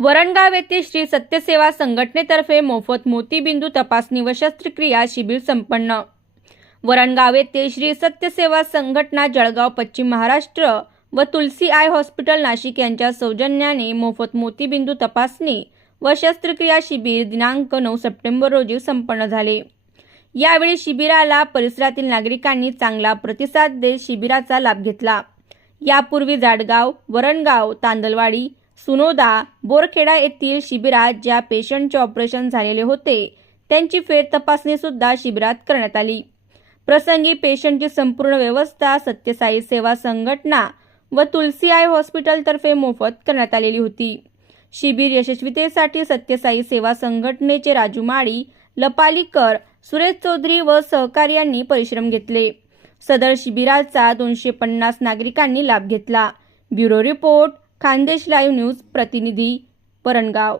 वरणगाव येथे श्री सत्यसेवा संघटनेतर्फे मोफत मोतीबिंदू तपासणी व शस्त्रक्रिया शिबिर संपन्न. वरणगाव येथे श्री सत्यसेवा संघटना जळगाव पश्चिम महाराष्ट्र व तुलसी आय हॉस्पिटल नाशिक यांच्या सौजन्याने मोफत मोतीबिंदू तपासणी व शस्त्रक्रिया शिबिर दिनांक नऊ सप्टेंबर रोजी संपन्न झाले. यावेळी शिबिराला परिसरातील नागरिकांनी चांगला प्रतिसाद देत शिबिराचा लाभ घेतला. यापूर्वी जाडगाव वरणगाव तांदलवाडी सुनोदा बोरखेडा येथील शिबिरात ज्या पेशंटचे ऑपरेशन झालेले होते त्यांची फेर तपासणी सुद्धा शिबिरात करण्यात आली. प्रसंगी पेशंटची संपूर्ण व्यवस्था सत्यसाई सेवा संघटना व तुलसी आय हॉस्पिटलतर्फे मोफत करण्यात आलेली होती. शिबिर यशस्वीतेसाठी सत्यसाई सेवा संघटनेचे राजू माळी लपालीकर सुरेश चौधरी व सहकार्यांनी परिश्रम घेतले. सदर शिबिराचा दोनशे पन्नास नागरिकांनी लाभ घेतला. Bureau report Khandesh live news प्रतिनिधी परणगाव